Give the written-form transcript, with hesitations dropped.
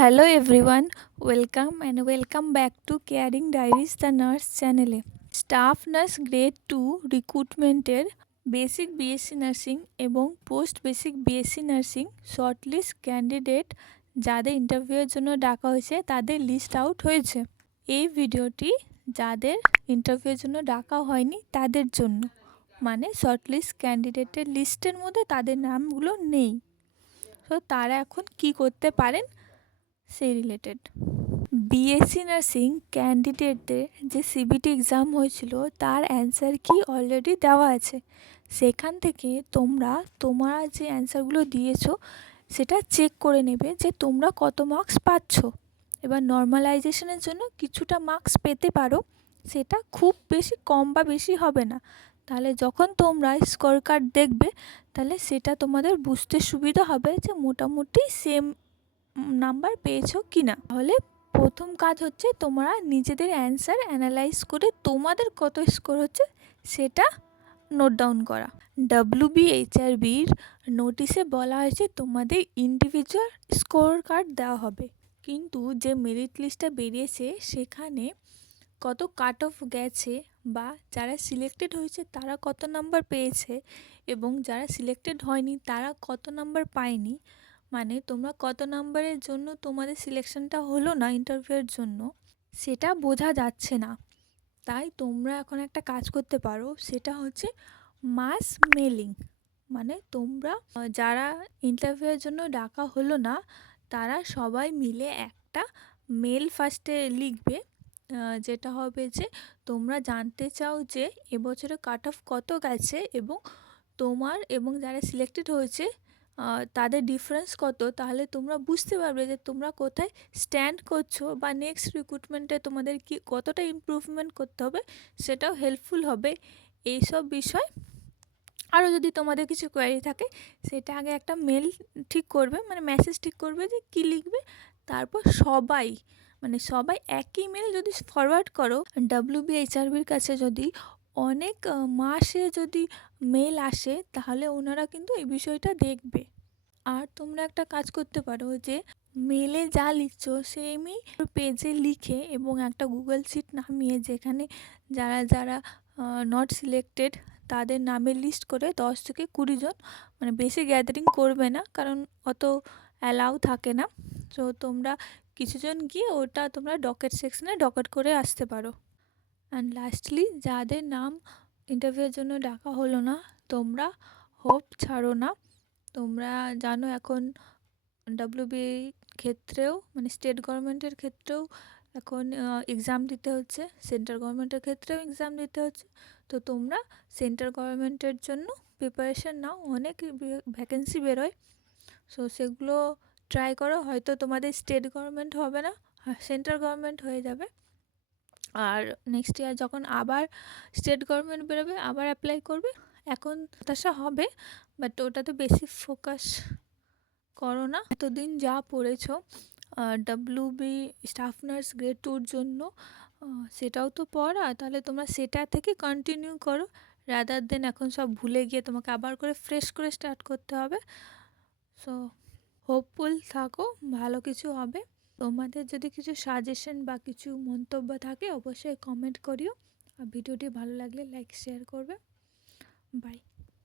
Hello everyone, welcome back to caring diaries the nurse চ্যানেলে। Staff nurse grade 2 রিক্রুটমেন্টের basic BSc nursing এবং post basic BSc nursing shortlist candidate যাদের ইন্টারভিউয়ের জন্য ডাকা হয়েছে তাদের লিস্ট আউট হয়েছে। এই ভিডিওটি যাদের ইন্টারভিউয়ের জন্য ডাকা হয়নি তাদের জন্য, মানে শর্টলিস্ট ক্যান্ডিডেটের লিস্টের মধ্যে তাদের নামগুলো নেই, তো তারা এখন কি করতে পারেন সেই রিলেটেড। বিএসসি নার্সিং ক্যান্ডিডেটদের যে সিবিটি এক্সাম হয়েছিল তার অ্যান্সার কি অলরেডি দেওয়া আছে। সেখান থেকে তোমরা যে অ্যান্সারগুলো দিয়েছো সেটা চেক করে নেবে যে তোমরা কত মার্কস পাচ্ছ। এবার নর্মালাইজেশনের জন্য কিছুটা মার্কস পেতে পারো, সেটা খুব বেশি কম বা বেশি হবে না। তাহলে যখন তোমরা স্কোর কার্ড দেখবে তাহলে সেটা তোমাদের বুঝতে সুবিধা হবে যে মোটামুটি সেম নাম্বার পেয়েছো কি না। তাহলে প্রথম কাজ হচ্ছে তোমরা নিজেদের অ্যান্সার অ্যানালাইজ করে তোমাদের কত স্কোর হচ্ছে সেটা নোট ডাউন করা। WBHRBর নোটিশে বলা হয়েছে তোমাদের ইন্ডিভিজুয়াল স্কোর কার্ড দেওয়া হবে, কিন্তু যে মেরিট লিস্টটা বেরিয়েছে সেখানে কত কাট অফ গেছে বা যারা সিলেক্টেড হয়েছে তারা কত নাম্বার পেয়েছে এবং যারা সিলেক্টেড হয়নি তারা কত নাম্বার পায়নি, মানে তোমরা কত নাম্বারের জন্য তোমাদের সিলেকশনটা হলো না ইন্টারভিউয়ের জন্য, সেটা বোঝা যাচ্ছে না। তাই তোমরা এখন একটা কাজ করতে পারো, সেটা হচ্ছে মাস মেলিং। মানে তোমরা যারা ইন্টারভিউয়ের জন্য ডাকা হলো না তারা সবাই মিলে একটা মেল ফার্স্টে লিখবে, যেটা হবে যে তোমরা জানতে চাও যে এবছরে কাট অফ কত গেছে এবং তোমার এবং যারা সিলেক্টেড হয়েছে তাদের ডিফারেন্স কত। তাহলে তোমরা বুঝতে পারবে যে তোমরা কোথায় স্ট্যান্ড করছো বা নেক্সট রিক্রুটমেন্টে তোমাদের কি কতটা ইমপ্রুভমেন্ট করতে হবে সেটাও হেল্পফুল হবে। এইসব বিষয় আরও যদি তোমাদের কিছু কোয়ারি থাকে সেটা আগে একটা মেল ঠিক করবে, মানে মেসেজ ঠিক করবে যে কী লিখবে, তারপর সবাই একই মেল যদি ফরওয়ার্ড করো WBHRBর কাছে, যদি অনেক মাসে যদি মেল আসে তাহলে ওনারা কিন্তু এই বিষয়টা দেখবে। আর তোমরা একটা কাজ করতে পারো যে মেলে যা লিখছো সেমই পেজে লিখে এবং একটা গুগল শিট নামিয়ে যেখানে যারা যারা নট সিলেক্টেড তাদের নামের লিস্ট করে 10 থেকে 20 জন, মানে বেশি গ্যাদারিং করবে না কারণ অত অ্যালাউ থাকে না। তো তোমরা কিছুজন গিয়ে ওটা তোমরা ডকেট সেকশনে ডকেট করে আসতে পারো। অ্যান্ড লাস্টলি যাদের নাম ইন্টারভিউয়ের জন্য ডাকা হলো না তোমরা হোপ ছাড়ো না। তোমরা জানো এখন WBI ক্ষেত্রেও, মানে স্টেট গভর্নমেন্টের ক্ষেত্রেও এখন এক্সাম দিতে হচ্ছে, সেন্ট্রাল গভর্নমেন্টের ক্ষেত্রেও এক্সাম দিতে হচ্ছে। তো তোমরা সেন্ট্রাল গভর্নমেন্টের জন্য প্রিপারেশান নাও, অনেক ভ্যাকেন্সি বেরোয়, সো সেগুলো ট্রাই করো। হয়তো তোমাদের স্টেট গভর্নমেন্ট হবে না, সেন্ট্রাল গভর্নমেন্ট হয়ে যাবে। আর নেক্সট ইয়ার যখন আবার স্টেট গভর্নমেন্ট বেরোবে আবার অ্যাপ্লাই করবে। এখন হতাশা হবে, বাট ওটাতে বেশি ফোকাস করো না। এতদিন যা পড়েছো WB স্টাফ নার্স গ্রেড 2র জন্য সেটাও তো পড়া, তাহলে তোমরা সেটা থেকে কন্টিনিউ করো, রাদার দেন এখন সব ভুলে গিয়ে তোমাকে আবার করে ফ্রেশ করে স্টার্ট করতে হবে। সো হোপফুল থাকো, ভালো কিছু হবে। তোমাদের যদি কিছু সাজেশন বা কিছু মন্তব্য থাকে অবশ্যই কমেন্ট করিও, আর ভিডিওটি ভালো লাগলে লাইক শেয়ার করবে। বাই।